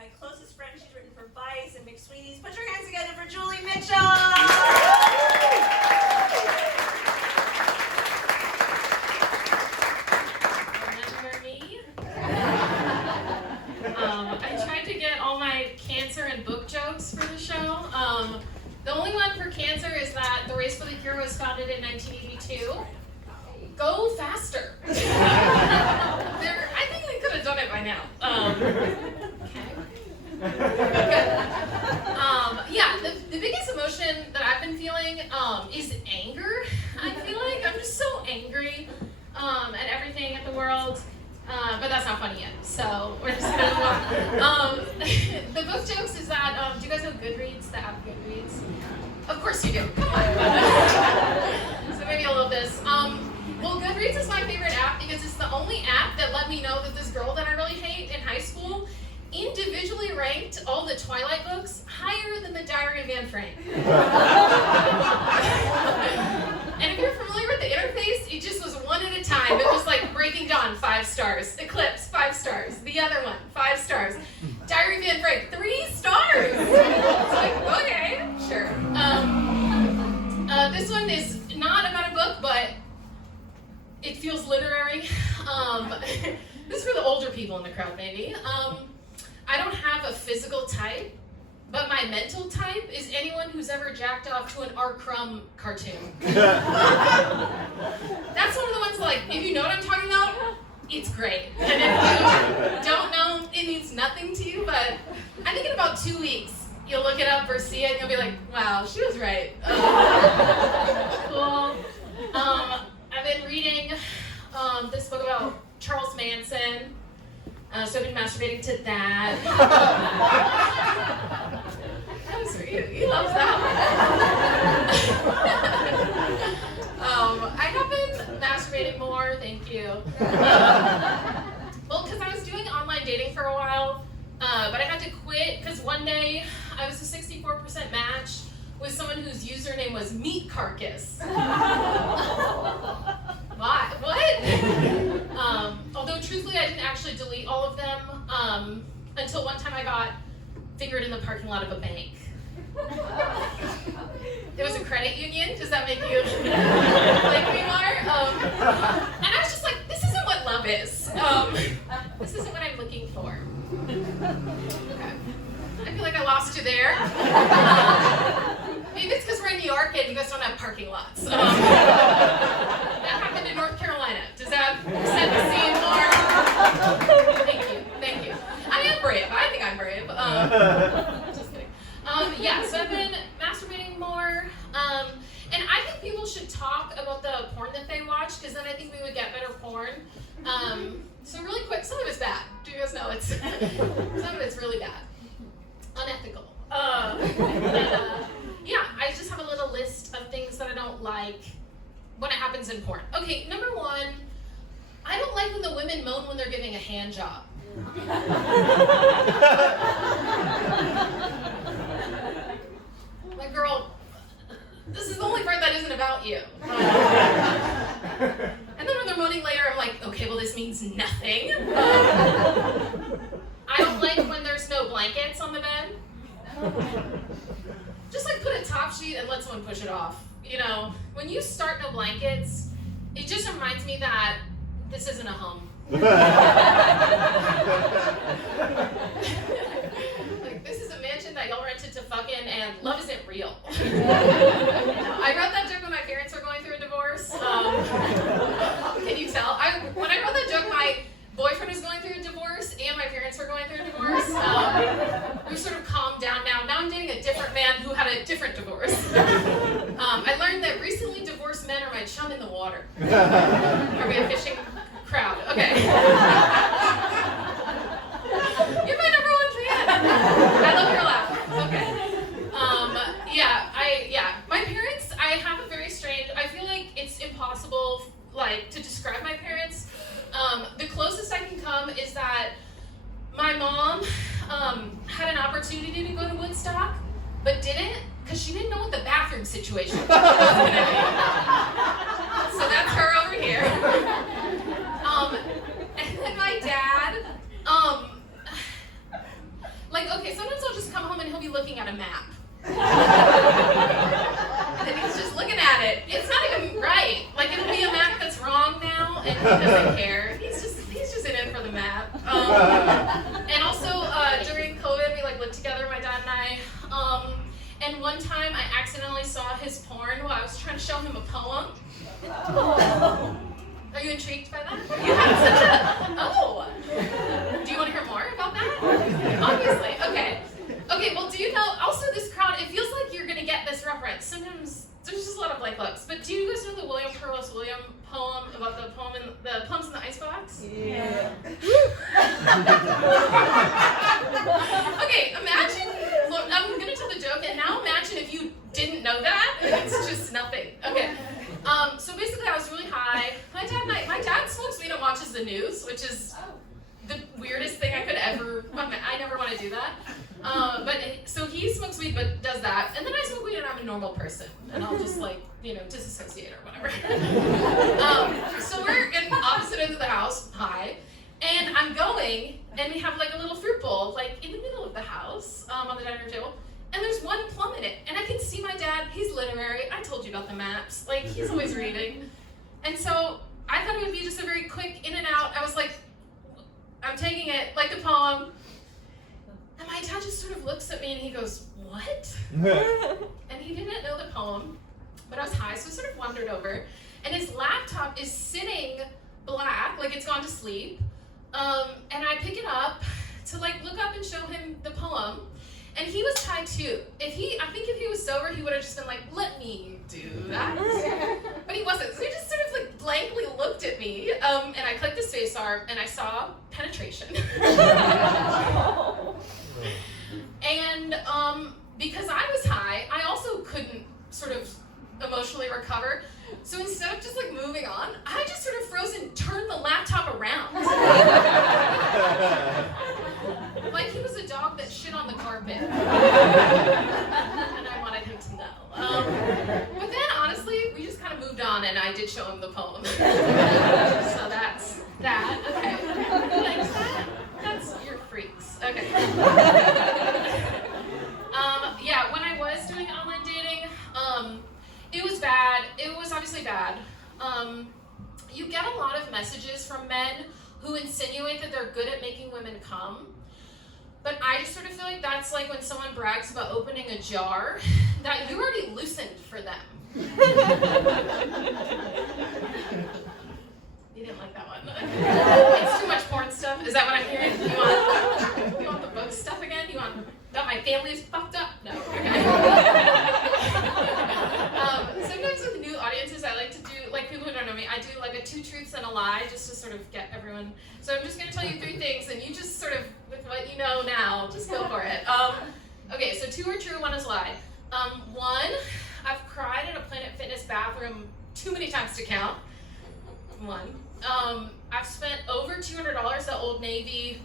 my closest friend. She's written for Vice and McSweeney's. Put your hands together for Julie Mitchell! Remember me? I tried to get all my cancer and book jokes for the show. The only one for cancer is that the Race for the Cure was founded in 1982. Go faster. I think they could have done it by now. The biggest emotion that I've been feeling is anger. I feel like I'm just so angry at everything, at the world. But that's not funny yet, so we're just gonna move on. The book jokes is that, do you guys know Goodreads, the app Goodreads? Of course you do, come on. So maybe I'll love this. Well, Goodreads is my favorite app because it's the only app that let me know that this girl that I really hate in high school individually ranked all the Twilight books higher than the Diary of Anne Frank. And if you're familiar with the interface, it just was one at a time. It was like Breaking Dawn, 5 stars. Eclipse, 5 stars. The other one, 5 stars. Diary of Anne Frank, 3 stars. It's like, okay, sure. This one is not about a book, but it feels literary. This is for the older people in the crowd, maybe. I don't have a physical type, but my mental type is anyone who's ever jacked off to an R. Crumb cartoon. That's one of the ones like, if you know what I'm talking about, it's great. And if you don't know, it means nothing to you, but I think in about 2 weeks, you'll look it up or see it and you'll be like, wow, she was right. Cool. I've been reading this book about Charles Manson. So I've been masturbating to that. That was for you. He loves that one. I have been masturbating more, thank you. Well, because I was doing online dating for a while, but I had to quit because one day I was a 64% match with someone whose username was Meat Carcass. What? Although truthfully, I didn't actually delete all of them until one time I got fingered in the parking lot of a bank. It was a credit union. Does that make you like me more? And I was just like, this isn't what love is. This isn't what I'm looking for. Okay. I feel like I lost you there. Maybe it's because we're in New York and you guys don't have parking lots. That happened in North Carolina. Does that set the scene more? Thank you. I am brave. I think I'm brave. Just kidding. So I've been masturbating more. And I think people should talk about the porn that they watch, because then I think we would get better porn. So really quick, some of it's bad. Do you guys know some of it's really bad. Unethical. I just have a little list of things that I don't like when it happens in porn. Okay, number 1, I don't like when the women moan when they're giving a hand job. Like, girl, this is the only part that isn't about you. And then when they're moaning later, I'm like, okay, well, this means nothing. I don't like when there's no blankets on the bed. Just like put a top sheet and let someone push it off. You know, when you start no blankets, it just reminds me that this isn't a home. Like, this is a mansion that y'all rented to fuck in, and love isn't real. I wrote that joke when my parents were going through a divorce. Can you tell? When I wrote that joke, my boyfriend was going through a divorce and my parents were going through a divorce. We've sort of calmed down now. Now I'm dating a different man who had a different divorce. I learned that recently divorced men are my chum in the water. Are we a fishing crowd? Okay. You're my #1 fan. I love your laugh. Okay. My parents, I have a very strange, I feel like it's impossible to describe my parents. The closest I can come is that my mom had an opportunity to go to Woodstock, but didn't, because she didn't know what the bathroom situation was going to be. So that's her over here. And then my dad, a map. And he's just looking at it. It's not even right. Like, it'll be a map that's wrong now, and he doesn't care. He's just in it for the map. And also, during COVID, we lived together, my dad and I. And one time, I accidentally saw his porn while I was trying to show him a poem. Are you intrigued by that? You have such a... Oh! Do you want to hear more about that? Obviously. Okay. Okay, well, do you know... Also, this crowd, it feels like you're going to get this reference. Sometimes there's just a lot of blank looks. But do you guys know the William Carlos Williams poem about the plums in the icebox? Yeah. Okay, imagine... Look, I'm going to tell the joke, and now imagine if you didn't know that, and it's just nothing. Okay. So basically, I was really high. My dad smokes weed and watches the news, which is the weirdest thing I could ever. I never want to do that. So he smokes weed, but does that, and then I smoke weed, and I'm a normal person, and I'll just disassociate or whatever. So we're in opposite ends of the house, high, and I'm going, and we have a little fruit bowl, in the middle of the house, on the dining room table. And there's one plum in it. And I can see my dad, he's literary. I told you about the maps. He's always reading. And so I thought it would be just a very quick in and out. I was I'm taking it, like the poem. And my dad just sort of looks at me and he goes, "What?" And he didn't know the poem, but I was high, so I sort of wandered over. And his laptop is sitting black, it's gone to sleep. And I pick it up to look up and show him the poem. And he was high too. I think if he was sober, he would have just been "Let me do that." But he wasn't. So he just sort of blankly looked at me. And I clicked the spacebar and I saw penetration. And because I was high, I also couldn't sort of emotionally recover. So instead of just moving on, I just sort of froze and turned the laptop around. Like he was a dog that shit on the carpet. And I wanted him to know. But then honestly, we just kind of moved on and I did show him the poem. So that's that. Okay. Thanks, that's your freaks. Okay. Yeah, when I was doing online dating, it was bad. It was obviously bad. You get a lot of messages from men who insinuate that they're good at making women come. But I just sort of feel like that's like when someone brags about opening a jar that you already loosened for them. You didn't like that one. It's too much porn stuff. Is that what I'm hearing? You want the book stuff again? You want that my family's fucked up? No. Okay. Sometimes with new audiences, I like to do, people who don't know me, I do a 2 truths and a lie just to sort of get everyone. So I'm just going to tell you 3 things, and you just sort of, with what you know now, just go for it. Okay, so 2 are true, 1 is a lie. 1, I've cried in a Planet Fitness bathroom too many times to count. 1. I've spent over $200 at Old Navy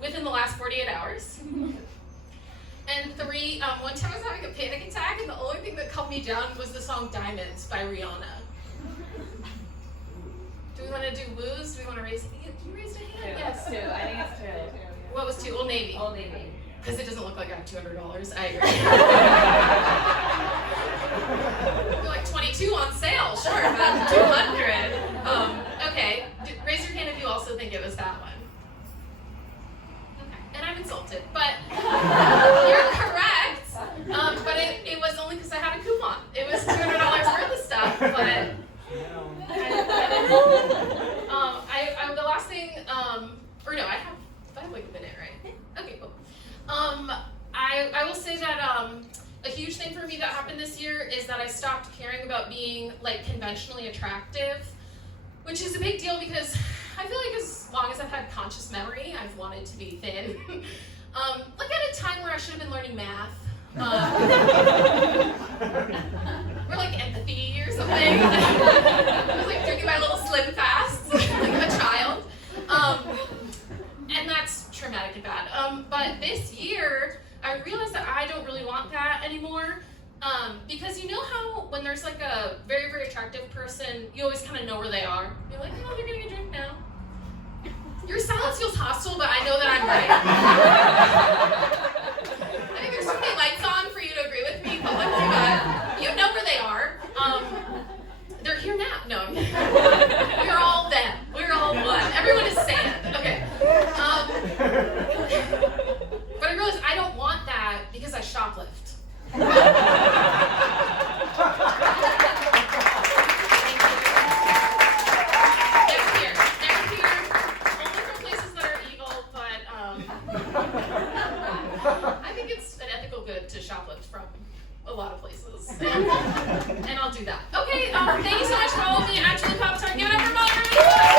within the last 48 hours. And 3, one time I was having a panic attack, and the only thing that calmed me down was the song Diamonds by Rihanna. Do we want to do woos? Do we want to raise? You raised a hand? 2. Yes. 2. I think it's 2. What was 2? Old Navy. Old Navy. Because it doesn't look like I have $200. I agree. They're 22 on sale, sure, but 200. Okay. Raise your hand if you also think it was that one. Okay. And I'm insulted, but you're correct. But it was only because I had a coupon. It was $200 worth of stuff, but. The last thing, or no, I have a minute, right? Okay, cool. I will say that a huge thing for me that happened this year is that I stopped caring about being conventionally attractive, which is a big deal because I feel like as long as I've had conscious memory, I've wanted to be thin. At a time where I should have been learning math. Or empathy or something. I was drinking my little slim fast, like a child. And that's traumatic and bad. But this year, I realized that I don't really want that anymore. Because you know how when there's a very, very attractive person, you always kind of know where they are. You're like, oh, they're getting a drink now. Your silence feels hostile, but I know that I'm right. I think there's so many lights on. shoplift from a lot of places, and I'll do that. Okay, thank you so much for all of the actually Pop-Tart. Give it up for Mom.